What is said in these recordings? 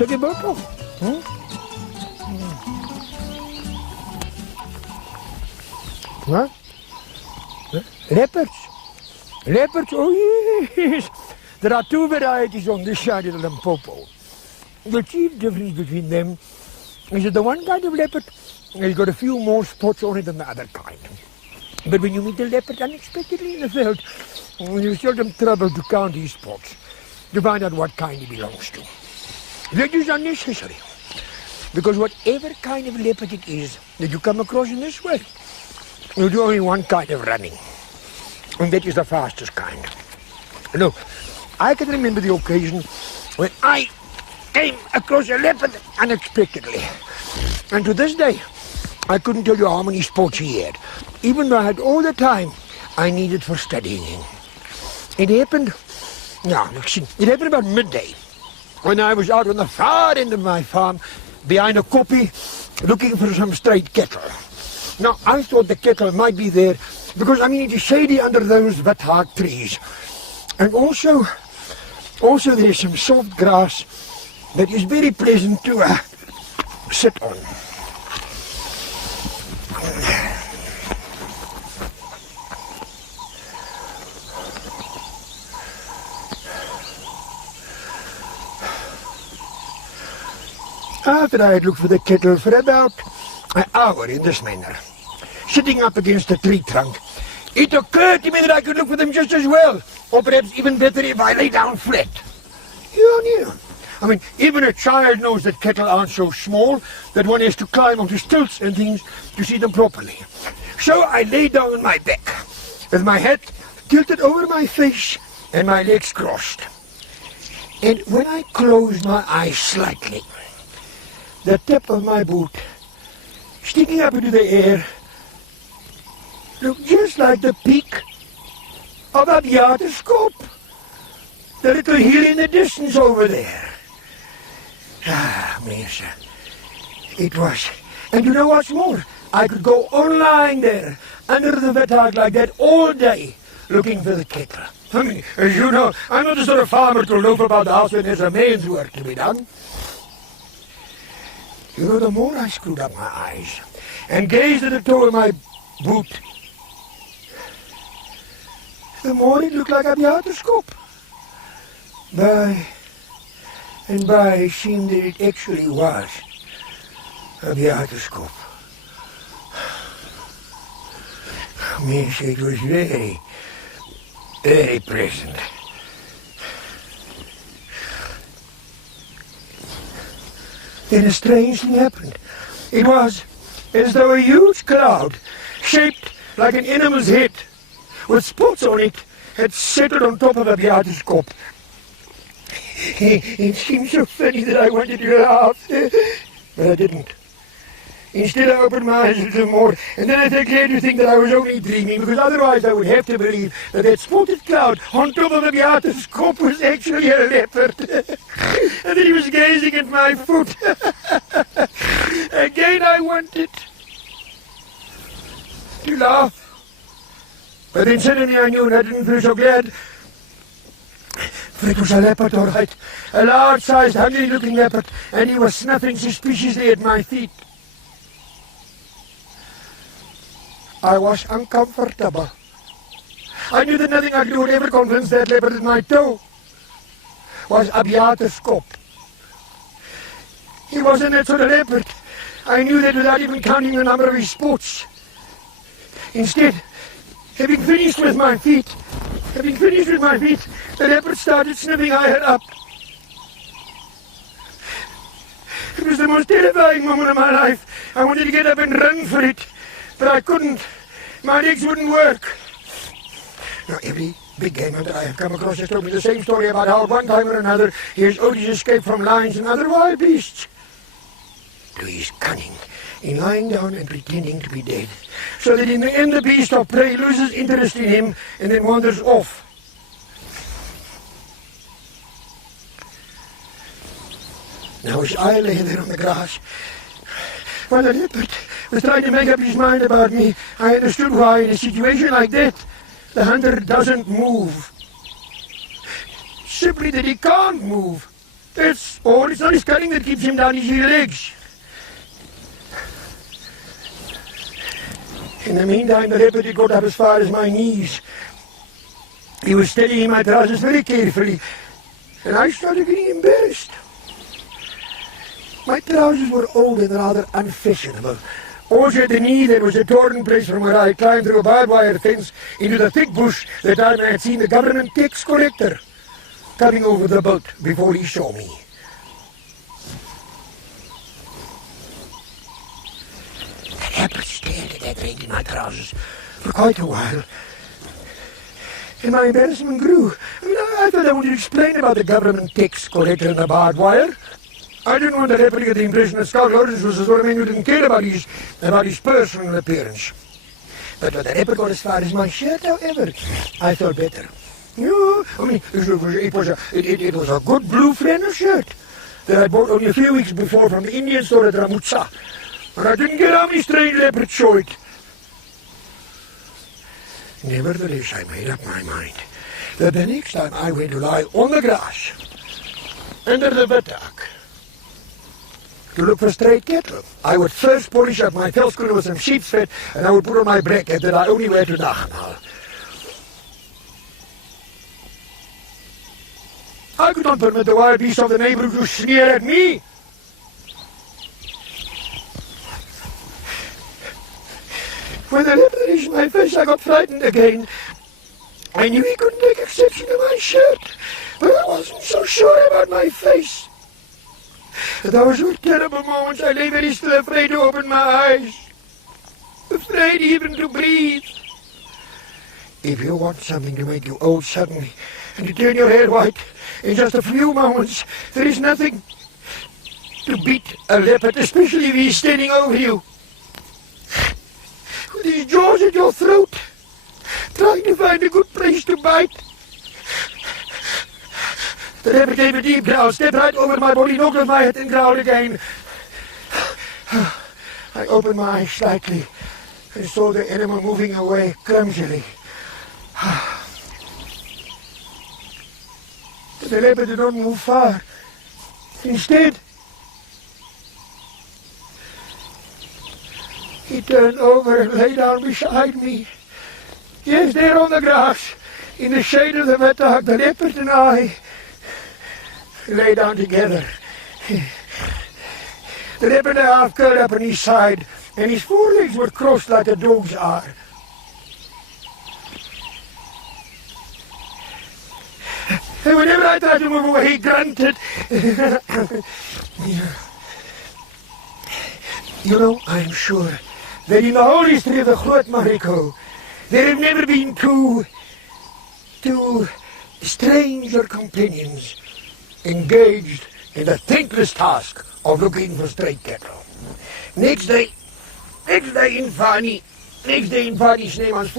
stukje boterham. What? Leopards. Leopards, oh yes. There are two varieties on this side of the Limpopo. The chief difference between them is that the one kind of leopard has got a few more spots on it than the other kind. But when you meet a leopard unexpectedly in the veld, you seldom trouble to count his spots to find out what kind he belongs to. That is unnecessary, because whatever kind of leopard it is that you come across in this way, you do only one kind of running, and that is the fastest kind. Look, I can remember the occasion when I came across a leopard unexpectedly, and to this day, I couldn't tell you how many spots he had, even though I had all the time I needed for studying him. It happened about midday, when I was out on the far end of my farm, behind a koppie, looking for some straight cattle. Now, I thought the cattle might be there, because, it is shady under those Withaak trees. And also there's some soft grass that is very pleasant to sit on. After I had looked for the cattle for about an hour in this manner, sitting up against a tree trunk, it occurred to me that I could look for them just as well, or perhaps even better if I lay down flat. Yeah. Even a child knows that cattle aren't so small that one has to climb onto stilts and things to see them properly. So I lay down on my back, with my head tilted over my face and my legs crossed. And when I closed my eyes slightly, the tip of my boot, sticking up into the air, looked just like the peak of a Withaak, the little hill in the distance over there. Mense, it was. And you know what's more? I could go on lying there, under the Withaak like that all day, looking for the cattle. As you know, I'm not the sort of farmer to loaf about the house when there's a man's work to be done. You know, the more I screwed up my eyes and gazed at the toe of my boot, the more it looked like a Withaak. By and by, it seemed that it actually was a Withaak. It was very, very pleasant. Then a strange thing happened. It was as though a huge cloud, shaped like an animal's head, with spots on it, had settled on top of a Withaak. It seemed so funny that I wanted to laugh, but I didn't. Instead, I opened my eyes a little more, and then I declared to think that I was only dreaming, because otherwise I would have to believe that that spotted cloud on top of the Withaak was actually a leopard, and that he was gazing at my foot. Again I wanted to laugh, but then suddenly I knew, and I didn't feel so glad, for it was a leopard, all right, a large-sized, hungry-looking leopard, and he was snuffing suspiciously at my feet. I was uncomfortable. I knew that nothing I could do would ever convince that leopard that my toe was a Withaak. He wasn't that sort of leopard. I knew that without even counting the number of his spots. Instead, having finished with my feet, the leopard started sniffing higher up. It was the most terrifying moment of my life. I wanted to get up and run for it, but I couldn't. My legs wouldn't work. Now, every big game hunter I have come across has told me the same story about how at one time or another he has always escaped from lions and other wild beasts. To his cunning in lying down and pretending to be dead, so that in the end the beast of prey loses interest in him and then wanders off. Now as I lay there on the grass, while the leopard was trying to make up his mind about me, I understood why in a situation like that the hunter doesn't move. Simply that he can't move. It's all. It's not his cutting that keeps him down his legs. In the meantime, the leopard had got up as far as my knees. He was steadying my trousers very carefully, and I started getting embarrassed. My trousers were old and rather unfashionable. Also at the knee there was a torn place from where I climbed through a barbed wire fence into the thick bush that time I had seen the government tax collector coming over the boat before he saw me. The leopard stared at that ring in my trousers for quite a while. And my embarrassment grew. I thought I wanted to explain about the government tax collector and the barbed wire. I didn't want the leopard to get the impression that Schalk Lourens was the sort of man who didn't care about his personal appearance. But when the leopard got as far as my shirt, however, I felt better. Yeah, it was a good blue flannel shirt that I bought only a few weeks before from the Indian store at Ramutsa. And I didn't get how many strange leopards saw it. Nevertheless, I made up my mind that the next time I went to lie on the grass under the Withaak to look for straight cattle, I would first polish up my veldschoenen with some sheep's fat, and I would put on my bracket that I only wear to nachtmaal. I could not permit the wild beasts of the neighborhood to sneer at me. When the leopard reached my face, I got frightened again. I knew he couldn't take exception to my shirt, but I wasn't so sure about my face. Those were terrible moments. I lay very still, afraid to open my eyes, afraid even to breathe. If you want something to make you old suddenly and to turn your hair white in just a few moments, there is nothing to beat a leopard, especially if he's standing over you, with his jaws at your throat, trying to find a good place to bite. The leopard gave a deep growl, stepped right over my body, knocked off my head and growled again. I opened my eyes slightly and saw the animal moving away clumsily. But the leopard did not move far. Instead, he turned over and lay down beside me. Yes, there on the grass, in the shade of the Withaak, the leopard and I lay down together. The leopard half curled up on his side, and his forelegs were crossed like a dog's are. And whenever I tried to move away, he grunted. You know, I'm sure that in the whole history of the Groot Marico, there have never been two stranger companions engaged in the thankless task of looking for straight cattle. Next day in Fani Sneemans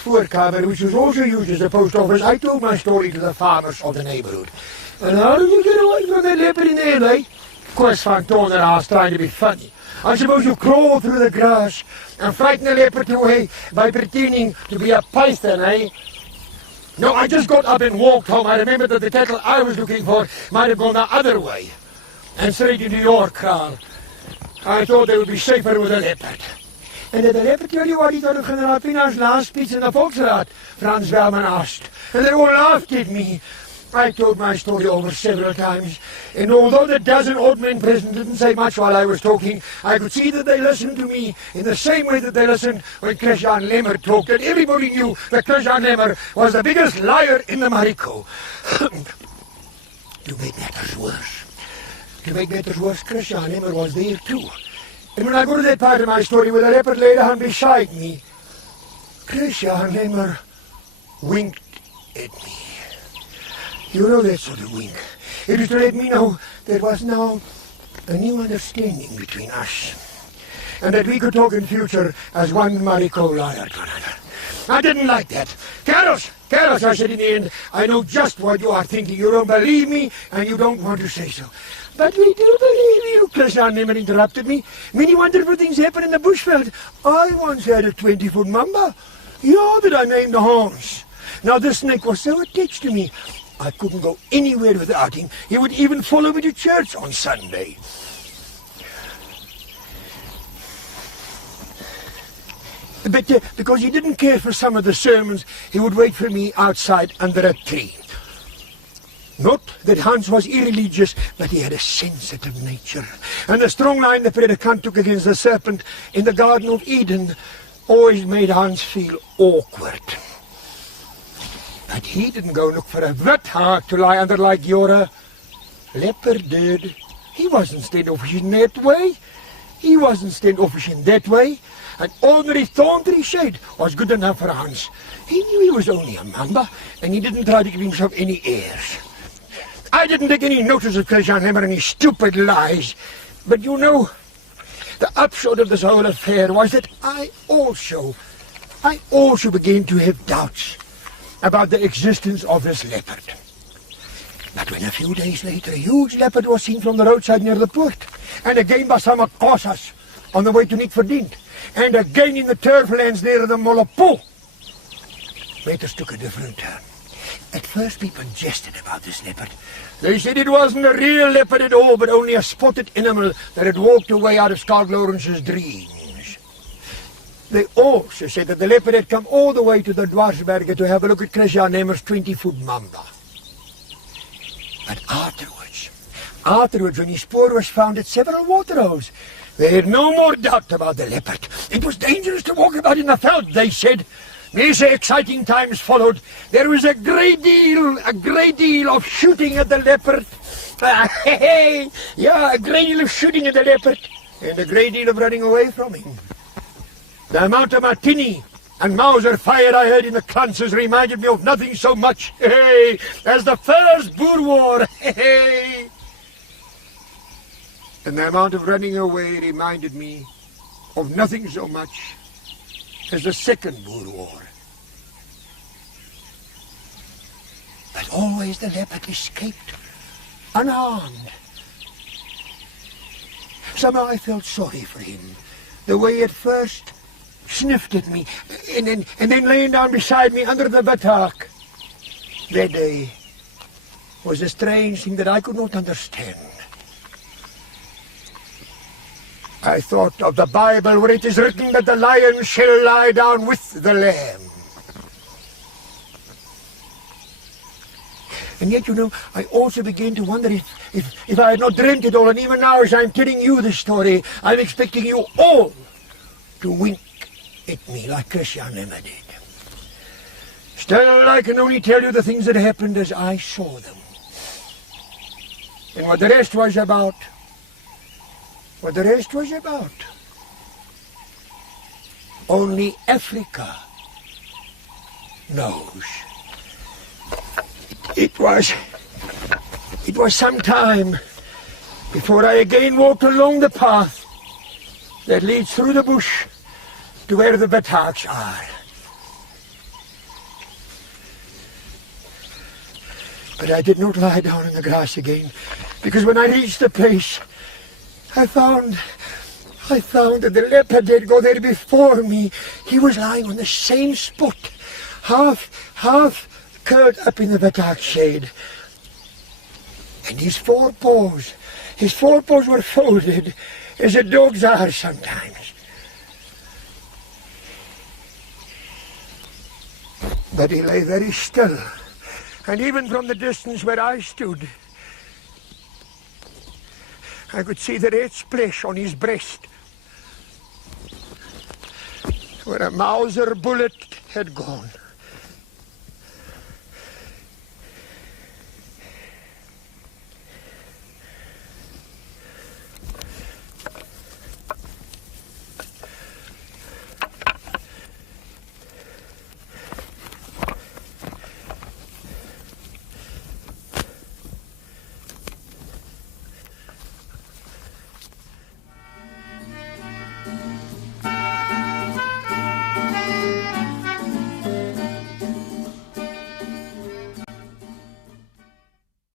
voorkamer, which was also used as a post office, I told my story to the farmers of the neighborhood. And how did you get away from that leopard in the alley? Quest van Toner asked, trying to be funny. I suppose you crawl through the grass and frighten the leopard away by pretending to be a python, eh? No, I just got up and walked home. I remembered that the cattle I was looking for might have gone the other way and straight into your kraal. I thought they would be safer with a leopard. And did the leopard tell you what he thought of Generaal Pienaar's last speech in the Volksraad? Frans Wellman asked. And they all laughed at me. I told my story over several times, and although the dozen odd men present didn't say much while I was talking, I could see that they listened to me in the same way that they listened when Christian Lemmer talked, and everybody knew that Christian Lemmer was the biggest liar in the Marico. To make matters worse, Christian Lemmer was there too. And when I go to that part of my story where the leopard lay down beside me, Christian Lemmer winked at me. You know that sort of wink. It was to let me know there was now a new understanding between us, and that we could talk in future as one Marico liar to another. I didn't like that. Carlos, I said in the end, I know just what you are thinking. You don't believe me, and you don't want to say so. But we do believe you, Christian Lemmer interrupted me. Many wonderful things happen in the bushveld. I once had a 20-foot mamba. Yeah, that I named the Hans. Now this snake was so attached to me, I couldn't go anywhere without him. He would even follow me to church on Sunday. But because he didn't care for some of the sermons, he would wait for me outside under a tree. Not that Hans was irreligious, but he had a sensitive nature. And the strong line the predicant took against the serpent in the Garden of Eden always made Hans feel awkward. But he didn't go look for a Withaak to lie under like your Leopard did. He wasn't standoffish in that way. He wasn't standoffish in that way. An ordinary thorn tree shade was good enough for Hans. He knew he was only a mamba, and he didn't try to give himself any airs. I didn't take any notice of Christian Hammer and his stupid lies. But you know, the upshot of this whole affair was that I also began to have doubts about the existence of this leopard. But when a few days later a huge leopard was seen from the roadside near the port, and again by some Akosas on the way to Nick-Verdient, and again in the turflands near the Molopo, matters took a different turn. At first people jested about this leopard. They said it wasn't a real leopard at all, but only a spotted animal that had walked away out of Schalk Lourens' dreams. They also said that the leopard had come all the way to the Dwarsbergen to have a look at Christian Hammer's 20-foot mamba. But afterwards, when his spoor was found at several waterholes, they had no more doubt about the leopard. It was dangerous to walk about in the veld, they said. These exciting times followed. There was a great deal of shooting at the leopard. Yeah, a great deal of shooting at the leopard, and a great deal of running away from him. The amount of Martini and Mauser fire I heard in the kranzes reminded me of nothing so much as the first Boer War. And the amount of running away reminded me of nothing so much as the Second Boer War. But always the leopard escaped unharmed. Somehow I felt sorry for him, the way he at first sniffed at me, and then laying down beside me under the Withaak. That day was a strange thing that I could not understand. I thought of the Bible where it is written that the lion shall lie down with the lamb. And yet, you know, I also began to wonder if I had not dreamt it all, and even now as I'm telling you this story, I'm expecting you all to wink at me like Christian Hammer did. Still, I can only tell you the things that happened as I saw them. And what the rest was about, only Africa knows. It was some time before I again walked along the path that leads through the bush to where the Withaaks are. But I did not lie down in the grass again, because when I reached the place, I found that the leopard had gone there before me. He was lying on the same spot, half curled up in the Withaak shade. And his forepaws were folded, as a dog's are sometimes. But he lay very still, and even from the distance where I stood, I could see the red splash on his breast, where a Mauser bullet had gone.